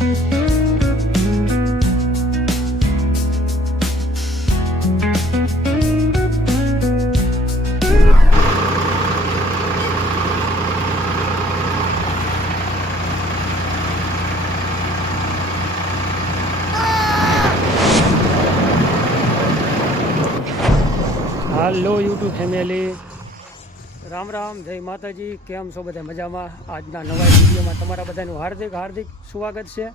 Hello YouTube family, Ram Ram, जय माताजी। केम छो बधा मजामां? आजना नवा विडियोमां तमारा बधानुं हार्दिक हार्दिक स्वागत छे।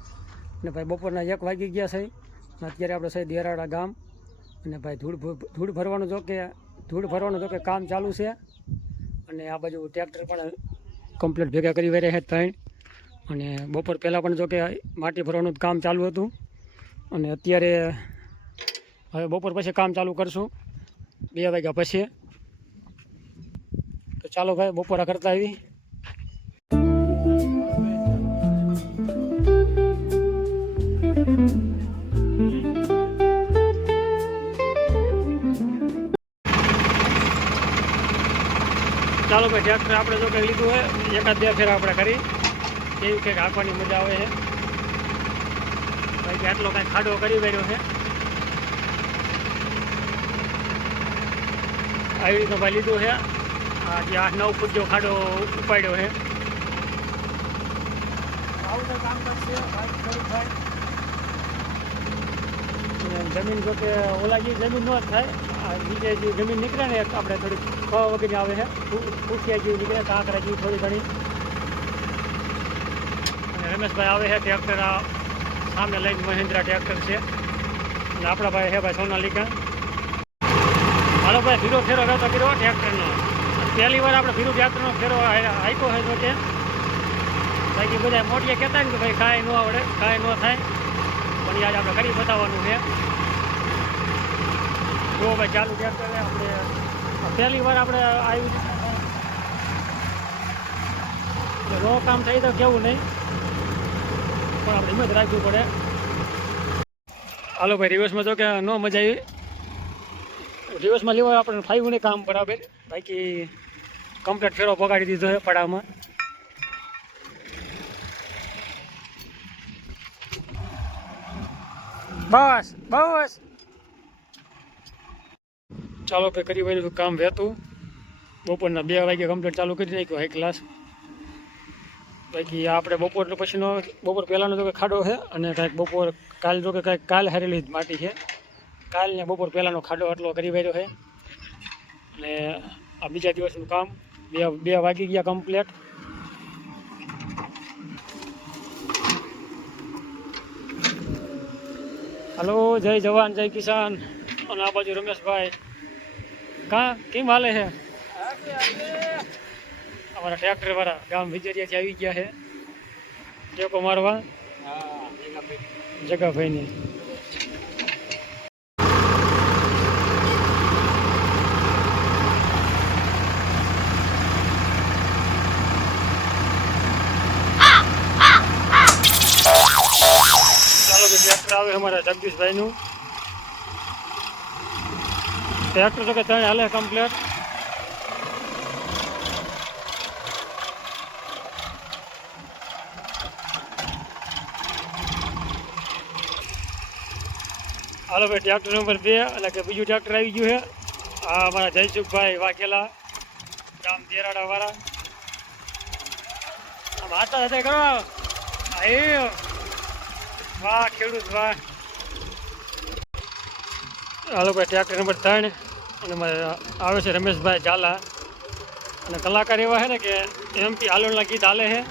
ने भाई बपोरना 1 वागी गया छे। अत्यारे आपणे छे देराड़ा गाम अने भाई धूळ भरवानुं जो के काम चालू छे। अने आ बाजू ट्रेक्टर पण कम्प्लीट भेगा करी वेरे छे 3 अने बपोर पहेला पण जो के माटी भरवानुं काम चालू हतुं अने अत्यारे हवे बपोर पछी काम चालू करशुं 2 वाग्या पछी। तो चालो भाई बपोरा करता आवी। चालो भाई ट्रेक्टर आपणे जो कई लीधुं है 1-2 फेरा आपणे करी केवी कंईक हांकवानी मजा आवे है। भाई के आटलो कांई खाडो करी वेर्यो है। આવી રીતનો ભાઈ લીધું છે। આજે 8-9 ફૂટ જેવો ખાડો ઉપાડ્યો છે। આવું તો કામ કરશે ભાઈ। જમીન જો કે ઓલા જે જમીન ન થાય, આ બીજે જે જમીન નીકળે ને આપણે થોડી ખ વગેરે આવે છે, ફૂસિયા જેવી નીકળે, કાંકરા જેવી થોડી ઘણી। અને રમેશભાઈ આવે છે ટ્રેક્ટર આ સામે લઈને, મહિન્દ્રા ટ્રેક્ટર છે અને આપણા ભાઈ છે ભાઈ સોનાલિકા। હાલો ભાઈ ભીરો ફેરો રહેતો કર્યો ટ્રેક્ટરનો। પહેલી વાર આપણે ભીરું ટ્રેક્ટરનો ફેરો આપ્યો હોય તો કે બાકી બધા મોટીએ કહેતા ને કે ભાઈ કાંઈ ન આવડે, કાંઈ ન થાય, પણ આજે આપણે કરી બતાવવાનું છે। જો ભાઈ ચાલુ ટ્રેક્ટર આપણે પહેલી વાર આપણે આવી રીતે રો કામ થઈ તો કેવું નહીં, પણ આપણે હિંમત રાખવું પડે। હાલો ભાઈ રિવર્સમાં જો કે ન મજા આવી, રિવર્સમાં લેવા આપણે 5 ને કામ બરાબર, બાકી કમ્પ્લીટ ફેરો પગાડી દીધો છે પડામાં। બસ બસ ચાલો ભાઈ કરી વળ્યું કામ વહેતું। બપોરના 2 વાગે કમ્પ્લીટ ચાલુ કરી નાખ્યું હાઈ ક્લાસ। બાકી આપણે બપોર પછીનો બપોર પહેલાંનો જો કે ખાડો છે અને કાંઈક બપોર કાલ જો કે કાંઈક કાલ હારેલી જ માટી છે, કાલને બપોર પહેલાંનો ખાડો આટલો કરી વર્યો છે। અને આ બીજા દિવસનું કામ 2 વાગી ગયા કમ્પ્લીટ। હલો, જય જવાન જય કિસાન। અને આ બાજુ રમેશભાઈ કેમ હાલે છે? અમારા ટ્રેક્ટર વાળા ગામ વિજરિયાથી આવી ગયા છે ટેકો મારવા જગાભાઈની। ट्रेक्टर आवे हमारा जगदीशभाई नु ट्रेक्टर जो के 3 हाले कम्प्लीट। हालो भाई ट्रेक्टर नंबर 2 એટલે કે બીજું ટ્રેક્ટર આવી ગયું છે। આ અમારા જયસુખભાઈ વાઘેલા ગામ દેરાડા વાળા। આમ હાથા હાથે કરો આયો, વાહ ખેડૂત વાહ। હાલો ભાઈ ટ્રેક્ટર નંબર 3 અને મારે આવે છે રમેશભાઈ ઝાલા અને કલાકાર એવા છે ને કે એમપી હાલોલના ગીત હાલે છે।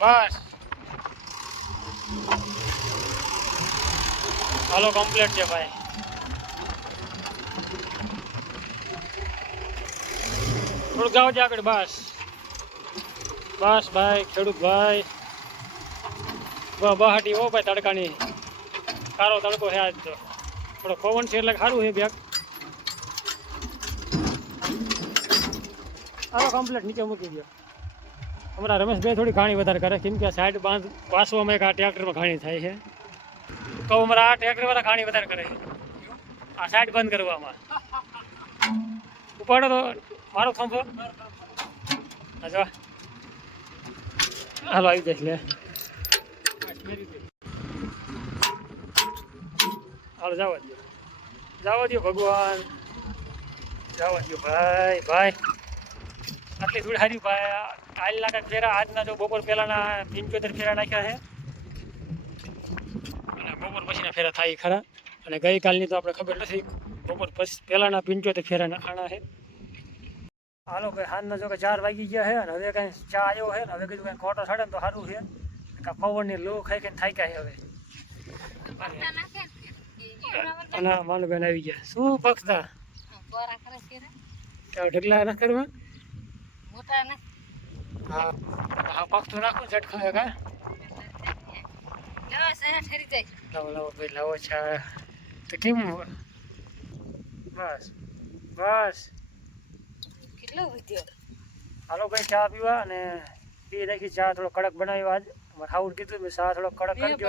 બસ હાલો કમ્પ્લીટ છે ભાઈ। થોડુંક જાઓ છે આગળ, બસ બસ ભાઈ ખેડૂત ભાઈ। બહાટી હો ભાઈ, તડકાની સારો તડકો છે આજ તો, થોડો પવન છે એટલે સારું છે બેગ। હાલો કમ્પ્લીટ નીચે મૂકી દો। અમારા રમેશભાઈ થોડી ઘાણી વધારે કરે, કેમ કે સાઈડ બાંધવામાં એક આ ટ્રેક્ટરમાં ઘાણી થાય છે, કહું અમારા આ ટ્રેક્ટર વાળા ઘાણી વધારે કરે છે। આ સાઈડ બંધ કરવામાં ઉપાડો તો મારો થંભો જો હાલો આવી જઈશ લે હાલો જવા દો ભગવાન જવા દો ભાઈ આટલી ધૂળ હારી ભાઈ કાલના કાંઈક ફેરા આજના જો બપોર પહેલાંના 75 ફેરા નાખ્યા છે અને બપોર પછીના ફેરા થાય ખરા અને ગઈકાલની તો આપણે ખબર નથી બપોર પછી પહેલાંના 75 ફેરા નાખાણા છે હાલો ભાઈ હાલના જો કે 4 વાગી ગયા છે અને હવે કાંઈ ચા આવ્યો છે ને હવે કીધું કાંઈ ખોટો સડે ને તો સારું છે કાં પવનની લો ખાઈ ખાઈને થાક્યા છે હવે અને માનુબેન આવી ગયા શું પક્ષતા ઢગલા ના કરવા હા હા પક્ષ તો નાખો ઝટ ખાય કા લાવો ભાઈ લાવો ચા તો કેમ બસ કેટલો વધ્યો હાલો ભાઈ ચા પીવા અને પી નાખી ચા થોડો કડક બનાવ્યો આજ અમારે ખાવું કીધું મેં ચા થોડો કડક કરજો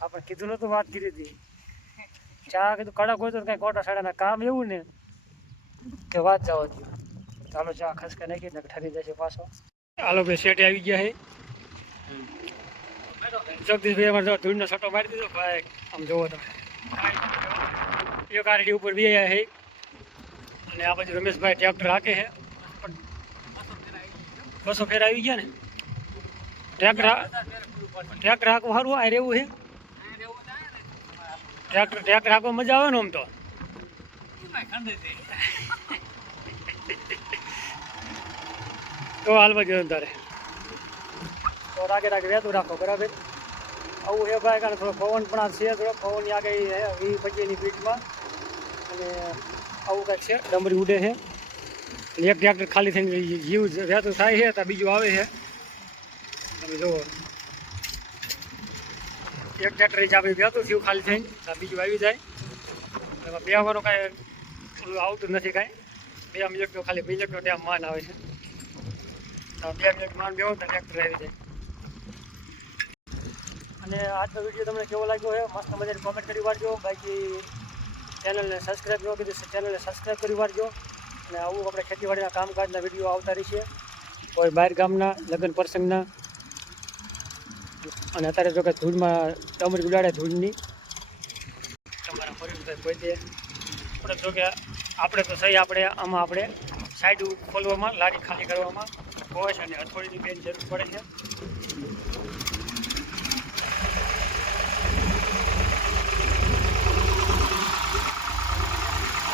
આપણે કીધું નતું વાત કરી હતી ચા કીધું કડક હોય તો કઈ કોટા સાડાના કામ એવું ને કે વાત જવા દો ચાલો ચા ખસકા નાખી ને ઠરી જશે પાછો હાલો ભાઈ શેઠ આવી ગયા છે જગદીશભાઈ અમારે ધૂળનો છટો મારી દીધો ભાઈ આમ જોવો તમે એક આરડી ઉપર બે આવ્યા છે અને આ બાજુ રમેશભાઈ ટ્રેક્ટર હાકે છે 200 ફેર આવી ગયા ને ટ્રેક્ટર હાકવું સારું આ રહેવું છે ટ્રેક્ટર હાકવા મજા આવે ને આમ તો હાલવા જોઈએ તારે તો રાગે વહેતું રાખો બરાબર આવું એ ભાઈ કારણ થોડો પવન પણ છે થોડો પવનની આગળ 20-25ની સ્પીડમાં અને આવું કાંઈક છે ડમરી ઉડે છે એક ટ્રેક્ટર ખાલી થઈને જીવ વહેતું થાય છે ત્યાં બીજું આવે છે તમે જુઓ એક ટ્રેક્ટર આપણે વહેતું થયું ખાલી થઈને ત્યાં બીજું આવી જાય એમાં બેવાનું કાંઈ ઓલું આવતું નથી કાંઈ 2 મિનિટનો ખાલી 2 મિનિટનો ટાઈમ માન આવે છે 2 મિનિટ માન બેવો તો ટ્રેક્ટર આવી જાય અને આજનો વિડીયો તમને કેવો લાગ્યો છે મસ્ત મજાની કોમેન્ટ કરી વાળજો બાકી ચેનલને સબસ્ક્રાઈબ ન કરી ચેનલને સબસ્ક્રાઈબ કરી વાળજો અને આવું આપણે ખેતીવાડીના કામકાજના વિડીયો આવતા રહેશે કોઈ બહાર ગામના લગ્ન પ્રસંગના અને અત્યારે જો કે ધૂળમાં ડમરી ઉડાડે ધૂળની તમારા ફરી કોઈ દે આપણે જો કે આપણે તો સહી આમાં આપણે સાઈડ ખોલવામાં લારી ખાલી કરવામાં કોશ અને હથોડીની બેન જરૂર પડે છે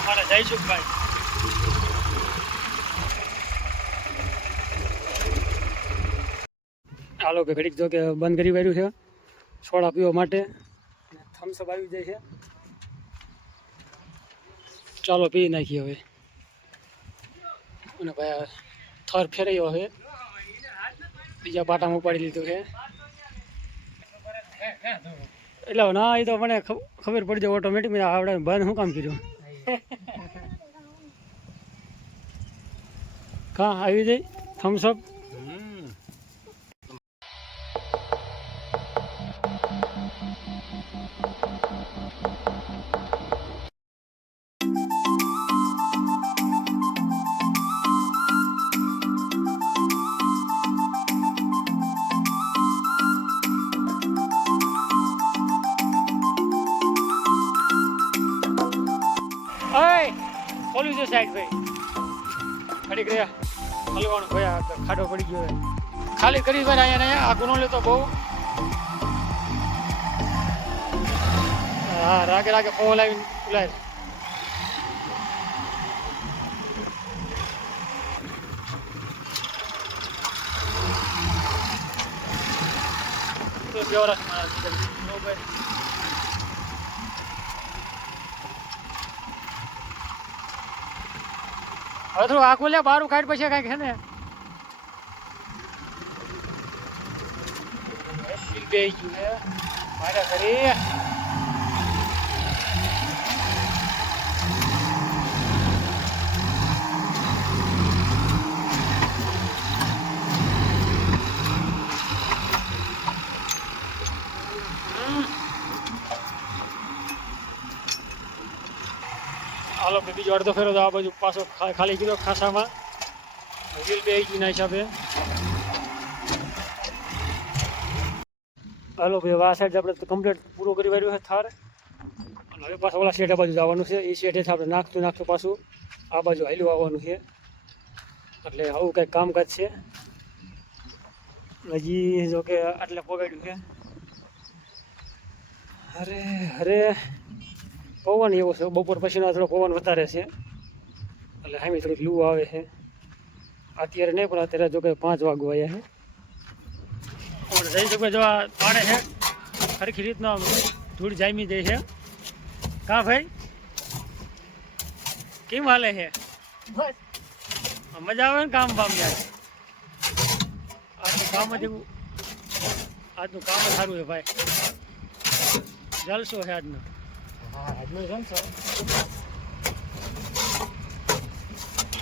અમારા જયસુખભાઈ હાલો કે ઘડીક જો કે બંધ કરી વાળ્યું છે સોડા પીવા માટે થમ્સઅપ આવી જાય છે ચાલો પી નાખીએ હવે અને ભાઈ થર ફેરાયો હવે બીજા પાટામાં ઉપાડી લીધું છે એટલે ના એ તો મને ખબર પડી જાય ઓટોમેટિક મેં આવડે બંધ શું કામ કર્યું કા આવી જાય થમ્સઅપ ખોલ્યું છે સાઈડ ભાઈ ખડી ગયા હલવાનું ભાઈ ખાડો પડી ગયો ખાલી કરી ભાઈ અહીંયા આ ગુનો લેતો બહુ હા રાગે પવન લાવીને ઉલાય તો બેવરાસ મારા હવે થોડું આખું લે બારું કાઢ પછી કાંઈક છે ને બે ગયું ને મારા ઘરે હાલો બીજો અડધો ફેરો તો આ બાજુ પાછો ખાલી કીધો ખાસામાં વ્હીલ બે ના હિસાબે. હાલો ભાઈ આ સાઈડ આપણે કમ્પ્લીટ પૂરો કરી વાળ્યું છે થાર. અને હવે પાછું ઓલા શેઠ બાજુ જવાનું છે. એ શેઠે આપણે નાખતું પાછું આ બાજુ હાલ્યું આવવાનું છે. એટલે આવું કંઈક કામકાજ છે. હજી જો કે આટલે પોગાડ્યું છે. અરે અરે પવન એવો છે. બપોર પછીનો થોડો પવન વધારે છે એટલે હામી થોડીક લૂ આવે છે. અત્યારે નહીં પણ અત્યારે જો કે 5 વાગવા આવ્યા છે. જઈ શકો જો આ પાડે છે સરખી રીતનો ધૂળ જામી જાય છે. કા ભાઈ કેમ હાલે છે? મજા આવે ને કામ બામ જાય. આજનું કામ જ એવું, આજનું કામ જ સારું છે ભાઈ. જલસો છે આજનો.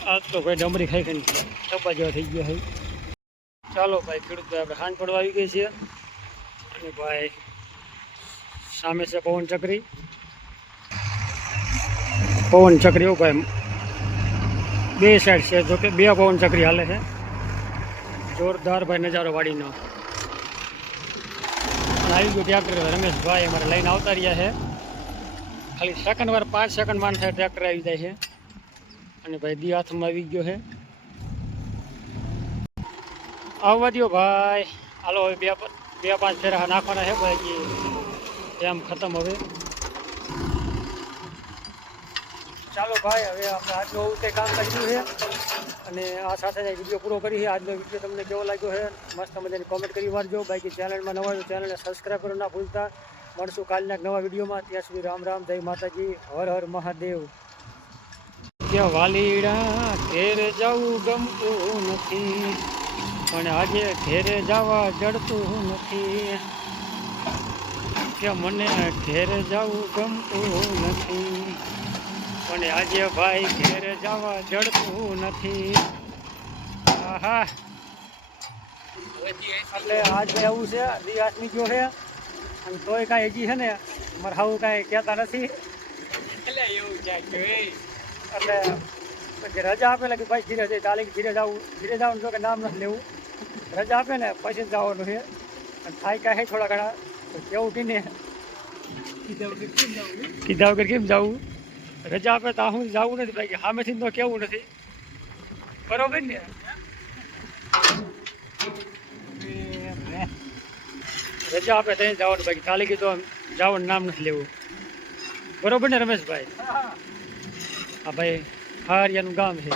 આજ તો ભાઈ ડમરી ખાઈ ખાઈ ટપ્પા જેવા થઈ ગયા છે. ચાલો ભાઈ ખેડૂત ભાઈ આપણે સાંજ પડવા આવી ગઈ છે. અને ભાઈ સામે છે પવન ચક્રી. પવન ચક્રી એવું ભાઈ બે સાઈડ છે. જો કે 2 પવન ચક્રી હાલે છે. જોરદાર ભાઈ નજારો વાડીનો. આવી ગયું ટ્રેક્ટર રમેશભાઈ અમારે લઈને આવતા રહ્યા છે. ખાલી સેકન્ડ વાર 5 સેકન્ડ માન થાય ટ્રેક્ટર આવી જાય છે. અને ભાઈ દી હાથમાં આવી ગયો છે. આવવા દો ભાઈ. હાલો હવે 2-5 ફેરા નાખવાના છે ભાઈ. એમ ખતમ હવે. ચાલો ભાઈ હવે આપણે આજનું આવું કંઈ કામ કર્યું છે. અને આ સાથે વિડીયો પૂરો કરી છે. આજનો વિડીયો તમને કેવો લાગ્યો છે મસ્ત મજાની કોમેન્ટ કરી વાળજો. બાકી ચેનલમાં નવા તો ચેનલને સબસ્ક્રાઈબ કરો ના ભૂલતા. મળશું કાલના નવા વિડીયોમાં. ત્યાં સુધી રામ રામ, જય માતાજી, હર હર મહાદેવ. કે વાલીડા ઘેરે જવું ગમતું નથી પણ આજે ઘેરે જવા જડતું નથી. કે મને ઘેરે જવું ગમતું નથી પણ આજે ભાઈ ઘેરે જવા જડતું નથી. આહા એટલે આજ ભાઈ આવું છે. દિવસની ગયો છે અને તોય કાંઈ હજી છે ને મારે આવું કાંઈ કહેતા નથી. એટલે એવું જાય એટલે પછી રજા આપે કે ભાઈ ધીરે જઈ તાલીમ ધીરે જવાનું જો કે નામ નથી લેવું. રજા આપે ને પછી જ જવાનું છે. અને થાય કાંઈ થોડા ઘણા કેવું કીને કીધા વગર કેમ જવું. રજા આપે તો હું જવું નથી ભાઈ. સામેથી તો કેવું નથી બરોબર ને. રજા આપે ત્યાં જવાનું બાકી તાલીમ તો જવાનું નામ નથી લેવું. બરોબર ને રમેશભાઈ? હા ભાઈ હારિયાનું ગામ છે.